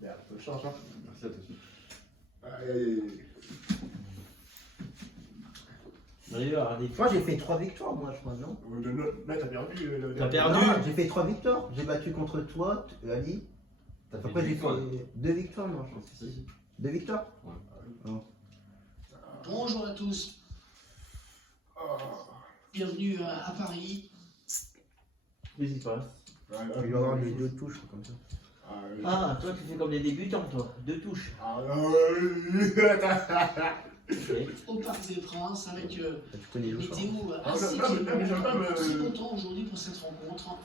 Merde, je change, hein. Merci à toi aussi. Aïe, aïe, aïe. D'ailleurs, allez. Moi j'ai fait 3 victoires, moi je crois, non? Là, t'as perdu. T'as perdu. Non, j'ai fait 3 victoires. J'ai battu contre toi, Ali. Après j'ai fait 2 victoires, non, je pense. Si. 2 victoires? Ouais. Non. Bonjour à tous, bienvenue à Paris. Qu'est-ce qui se passe? Il va avoir les 2 touches comme ça. Ah, toi tu fais comme les débutants, toi. 2 touches. Ok. Au Parc des Princes avec Tu connais une le choix. météo Ah, assez non, mais clémente. j'aime pas me- Je suis content aujourd'hui pour cette rencontre.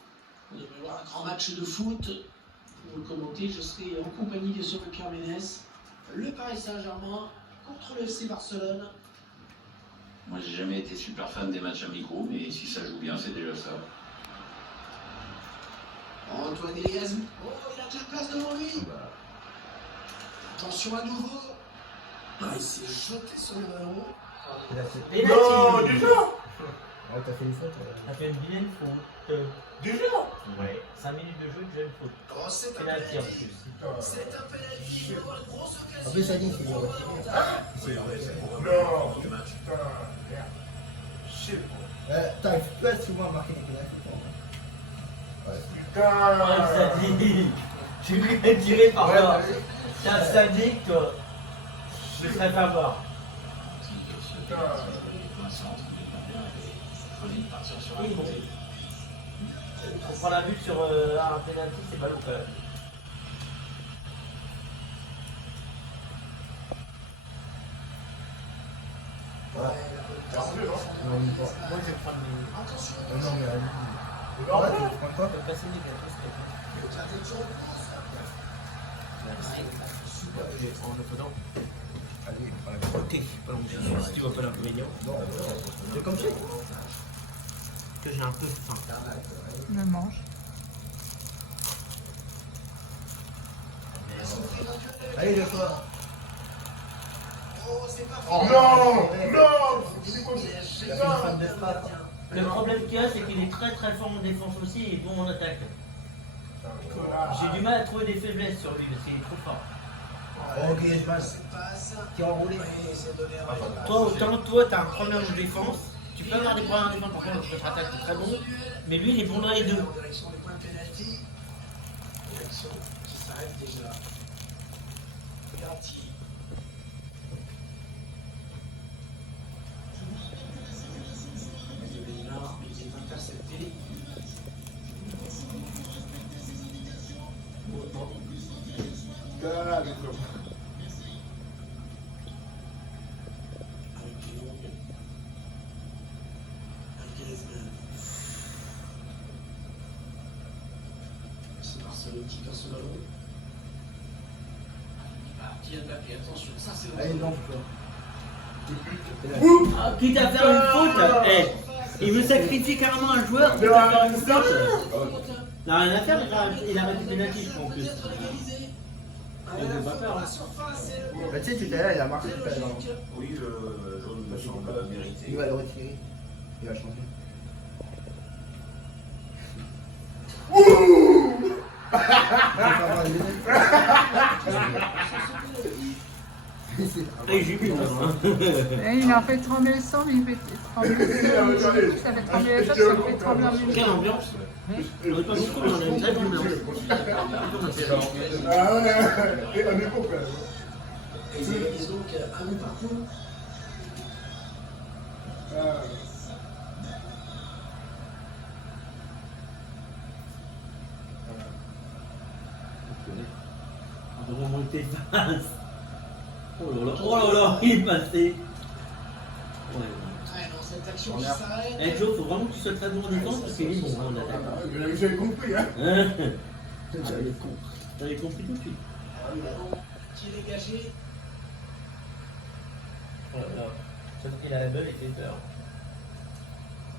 On devrait voir un grand match de foot. Pour le commenter, je serai en compagnie bien sûr de Pierre Ménès. Le Paris Saint-Germain contre le FC Barcelone. Moi, j'ai jamais été super fan des matchs amicaux, mais si ça joue bien, c'est déjà ça. Antoine Elias. Oh, il a déjà la place devant lui. Attention à nouveau. Ah, il s'est jeté sur le ballon. Non, déjà. Ouais, t'as fait une faute. T'as fait une vilaine faute. Déjà. Ouais. 5 minutes de jeu, une vilaine faute. Oh, c'est un Penalty en penalty. plus. C'est un penalty. Il va avoir une grosse occasion. En plus, Ali, il est retiré. Non. Putain, merde. Shit. T'arrives pas souvent à marquer des pénaltys. Ah, Putain. Sadik. J'ai vu être tiré par là. T'as Sadik, toi. Je serais pas voir. Oui, bon. On prend la butte sur un penalty, c'est pas long quand même. Non, même pas. Moi, je vais prendre les. Non, mais Ali. Ouais, tu prends quoi? Je vais passer les gâteaux, s'il te plaît. Super, je vais prendre le photo. Allez, on va Ok, pas long. Si tu vois pas l'inconvénient. Non, c'est comme ça. Que j'ai un peu faim. Me mange. Allez, le choix. Non. Non. Il a fait une frappe de frappe. Le problème qu'il y a, c'est qu'il est très très fort en défense aussi et bon en attaque. J'ai du mal à trouver des faiblesses sur lui parce qu'il est trop fort. Oh, Griezmann. Qui a enroulé. Toi, autant toi, t'as un problème en défense. Tu peux avoir des problèmes en défense, par contre, notre attaque est très bon. Mais lui, il est bon dans les deux. Direction les points de pénalty. Direction qui s'arrête déjà. Penalty. L'arbitre est intercepté. Avec Léon. Avec Griezmann. C'est Barcelone qui perd ce ballon. Ah, Kylian Mbappé, attention, ça c'est Allez, le non, Ah, quitte à faire une faute, il veut sacrifier carrément un joueur pour faire une faute. Il n'a rien à faire, il a arrêté le pénalty, je crois, en plus. Il veut pas faire. Bah, tu sais, tout à l'heure, il a marqué tout à l'heure. Oui, le jaune me semble mérité. Il va le retirer. Il va changer. Et jubile. Et il en fait trembler le sang, mais il fait trembler le sang. Ça fait trembler le sang, ça fait trembler en même Quelle temps. ambiance. On n'est pas beaucoup, mais on a une très bonne ambiance. Ah ouais, et on est bon quand même. Ils égalisent donc un but partout. On va remonter face. Oh là là, il est passé. Ouais. Ouais, dans cette action qui s'arrête. Eh Joe, faut vraiment que tu sois très bon en défense parce qu'il est bon en attaque. J'avais compris, hein. T'avais compris tout de suite. Le ballon qui est dégagé. Oh là là. Surtout qu'il a la gueule, il fait peur.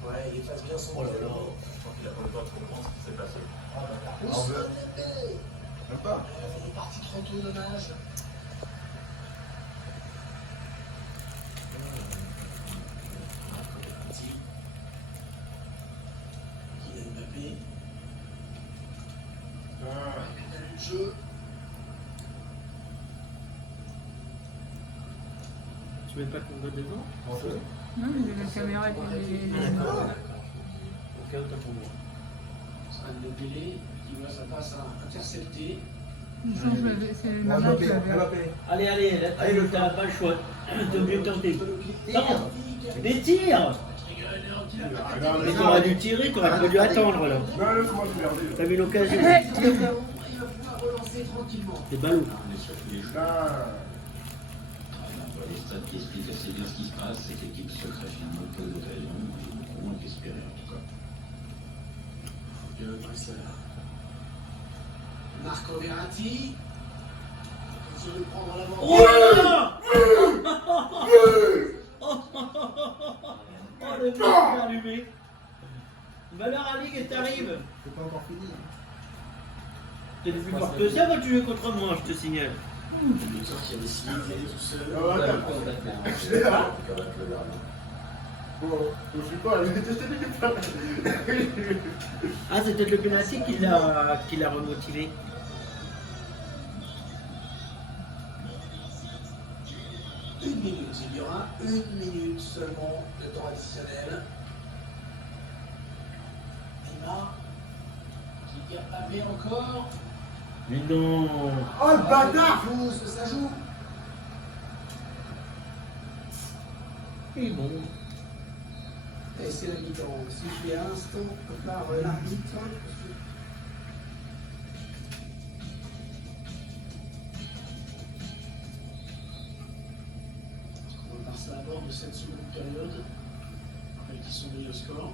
Ouais, il efface bien son. Oh là là. Je crois qu'il a pas le temps de comprendre ce qui s'est passé. Ousmane Dembélé. Même pas. Il est parti trop tôt, dommage. Kylian Mbappé. Le jeu. Tu mets pas ton doigt devant? Non, mais la caméra Ah, est. d'accord, d'accord. Ok, autant pour moi. Ça de Dembélé qui voit sa passe interceptée. C'est le maman qui l'avait. Allez, allez, là, t'as pas le choix. T'es obligé de tenter. Tente! Des tirs! Mais t'aurais dû tirer, t'aurais pas dû attendre là. Non, laisse-moi regarder. T'as vu l'occasion? Il va pouvoir relancer tranquillement. C'est ballot. On est sur tous les jours. Putain. Les stats qui expliquent assez bien ce qui se passe, c'est que l'équipe se crée finalement peu d'occasions, et beaucoup moins qu'espéré en tout cas. Le Bruxelles. Marco Verratti. Je vais prendre l'avant. Oh là là! Oh le mec est allumé. Valeur Ali, qu'est-ce qui t'arrive? C'est pas encore fini. T'es plus fort que ça quand tu joues contre moi, je te signale. Le buteur qui a décidé d'y aller tout seul. Ah, ouais, je suis là. Bon, je sais pas, il était testé. Ah, c'est peut-être le penalty qui l'a remotivé. Une minute, il y aura une minute seulement de temps additionnel. Neymar qui vient taper encore. Mais non! Oh le bâtard! Ça joue. Et bon. Et c'est la mi-temps. Sifflé à l'instant par l'arbitre. On va passer à bord de cette seconde période. Après qui sont mis au score.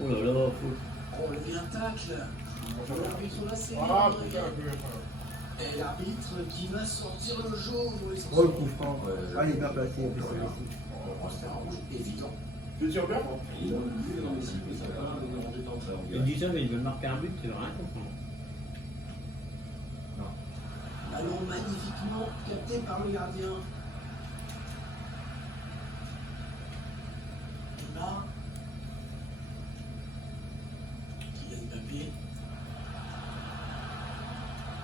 Oh là là, faut... Oh, le bien tacle. L'arbitre là, c'est Ah putain, et l'arbitre qui va sortir le jaune. Oh, le coup franc. Ah, il est bien placé. C'est un rouge évident. tu tires bien? Il dit ça, mais il veut marquer un but, tu veux rien comprendre. Ballon magnifiquement capté par le gardien. Neymar. Kylian Mbappé.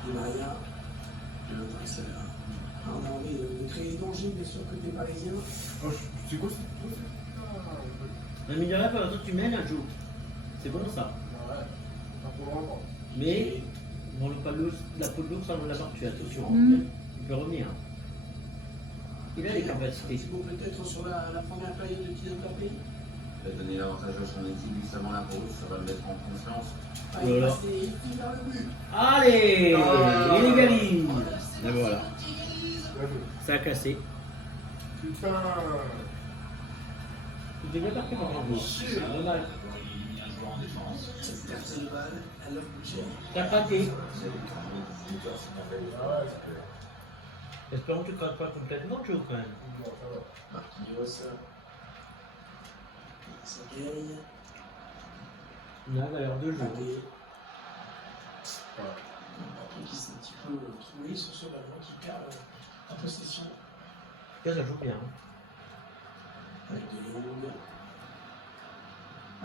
Di Maria. Le Bruxelles. On a envie de créer des dangers, bien sûr, côté parisien. Oh, c'est quoi ça? Mais mine de rien, par exemple, tu mènes un jour. C'est bon ça. Ouais, pas pour longtemps. Mais, bon, la peau de l'ours, on l'a battu, attention. Mm. Il peut revenir. Il a les capacités. C'est beau peut-être sur la première période de Kylian Mbappé. Il a donné l'avantage à son équipe juste avant la pause, ça va le mettre en confiance. Ah, Oh là il là. passe et il file vers le but. Allez! Ah. Il égalise! Et voilà. Bien joué. Ça a cassé. Putain. Tu t'es bien parti par un jour. C'est dommage. Un joueur en défense. Cette perte de balle, elle leur coûte cher. T'as craqué. Ah ouais, Espérons que tu craques pas complètement, Joe, quand même. Marquinhos. Sergueï. Il a valeur de jeu. Mbappé. Mbappé qui s'est un petit peu trouvé sur ce ballon, qui perd la possession Ça joue bien. avec de Jong.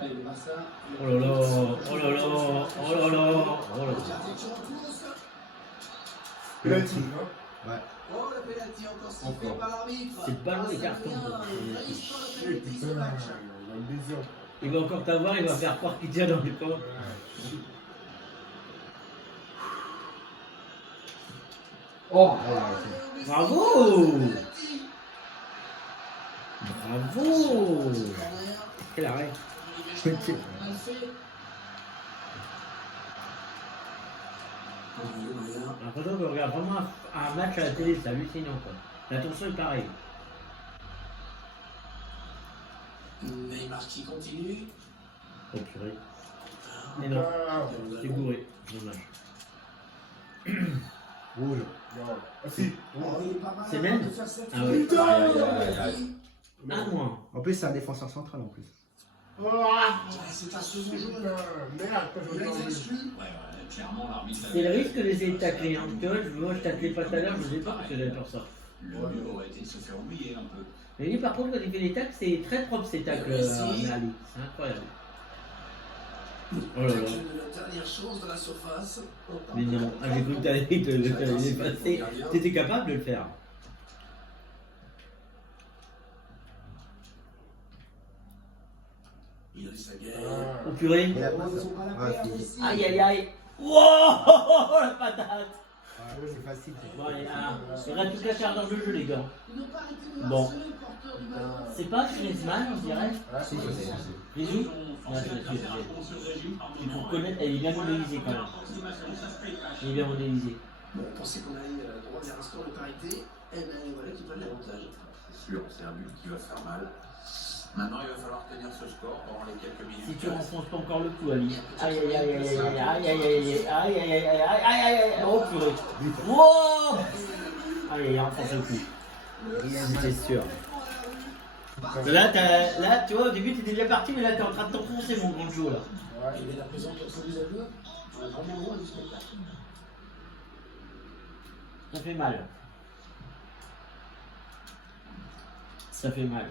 Allez, le Barça. Oh là là, oh là là, oh là là, oh là là. Penalty, hein? Ouais. Oh, le pénalty encore sifflé par l'arbitre. C'est pas les cartons. Chier, putain, il a un baiser. Il va encore t'avoir, il va faire croire qu'il tient dans les pommes. Oh, Bravo! Bravo! Quel arrêt! L'impression qu'on regarde vraiment un match à la télé, c'est hallucinant quoi. L'attention est pareille. Neymar qui continue. Oh purée. Mais non, Ah, c'est bourré. Dommage. rouge. non. Ah si. Oh, il est pas mal C'est de même faire cette Ah ouais. Putain, Un moins. En plus, c'est un défenseur central en plus. c'est un second Putain, jaune. merde, pas Il joué a dans été le exclu. Ouais, clairement, l'arbitre. C'est le risque d'essayer de tacler. Hein. Tu vois, moi je taclais pas tout à l'heure, je ne sais pas parce que j'avais peur ça. Le mieux aurait été de se faire oublier un peu. Mais lui par contre, quand il fait les tacles, c'est très propre ces tacles, Ali. C'est incroyable. Oh là là. De la dernière chance de la surface. Mais non, j'ai cru que t'allais te dépasser. T'étais capable de le faire. Il a eu sa guerre. Oh purée. Et après, Ils ça. ont pas la Ah, perdre c'est ici. Aïe aïe aïe. Wow, la patate. ah, ouais, c'est facile. Bon allez, il reste plus qu'à faire dans le jeu les gars. Ils n'ont pas arrêté de Bon. harceler le porteur du ballon. C'est pas Griezmann on dirait. Si, je sais. Bisous. Ouais, il faut reconnaître, elle est bien modélisée quand même. Elle est bien modélisée. Bon, on pensait qu'on allait droit vers un score de parité. Eh bien, voilà qui prennent l'avantage. C'est sûr, c'est un but qui va faire mal. Maintenant, il va falloir tenir ce score pendant les quelques minutes. Si tu renfonces pas encore le coup, Ali. Aïe aïe aïe aïe aïe aïe aïe aïe aïe aïe aïe aïe aïe aïe aïe aïe. Oh purée. Wow. Aïe aïe, enfonce le coup. C'était sûr. Là, tu vois, au début t'étais bien parti, mais là t'es en train de t'enfoncer mon grand Joe là. Il est la présente entre les aveux. On est vraiment loin du spectacle. Ça fait mal. Ça fait mal.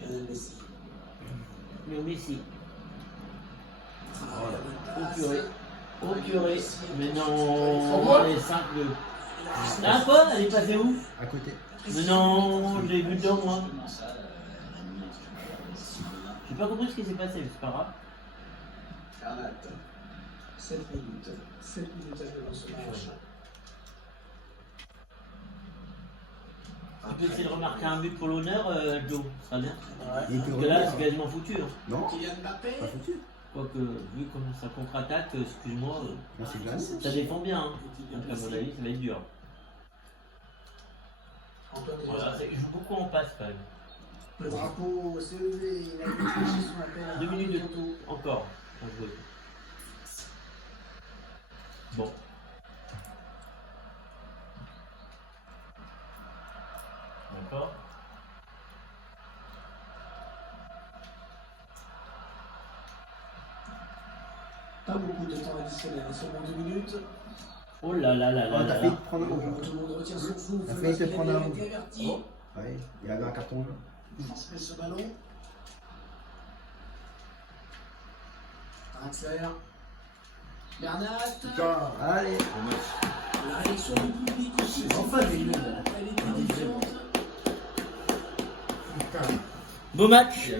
Lionel Messi. Mais au Messi. Oh purée. Oh purée. Mais non. Allez, 5-2. Ah quoi? Elle est passée où? À côté. Mais non, je l'ai vu dedans moi. J'ai pas compris ce qui s'est passé, mais c'est pas grave. Bernat. 7 minutes. 7 minutes à jouer dans ce match. Tu peux essayer de remarquer un but pour l'honneur, Joe, ça sera bien. Il était Parce que là, revenu. c'est quasiment foutu. Hein. Non, Kylian Mbappé. pas foutu. Quoique, vu comment ça contre-attaque, excuse-moi, Non, c'est glace. ça défend bien. Hein. Donc à mon avis, ça va être dur. Antoine Voilà, Griezmann. il joue beaucoup en passe quand même. Le drapeau s'est levé. Il a réfléchi sur la paire. 2 minutes de tout, encore. À jouer. Bon. D'accord. Pas beaucoup de temps additionnel, seulement 2 minutes. Oh là là là là Oh, là t'as là. failli te prendre un rouge. Tout le monde retient son souffle. T'as failli parce te qu'il prendre un avait rouge. été averti. Ouais, il avait un carton jaune. Il transmet ce ballon. Draxler. Bernat. Putain. Allez. La réaction du public aussi. Enfin, j'ai eu. Elle était défiante. Putain. Beau match.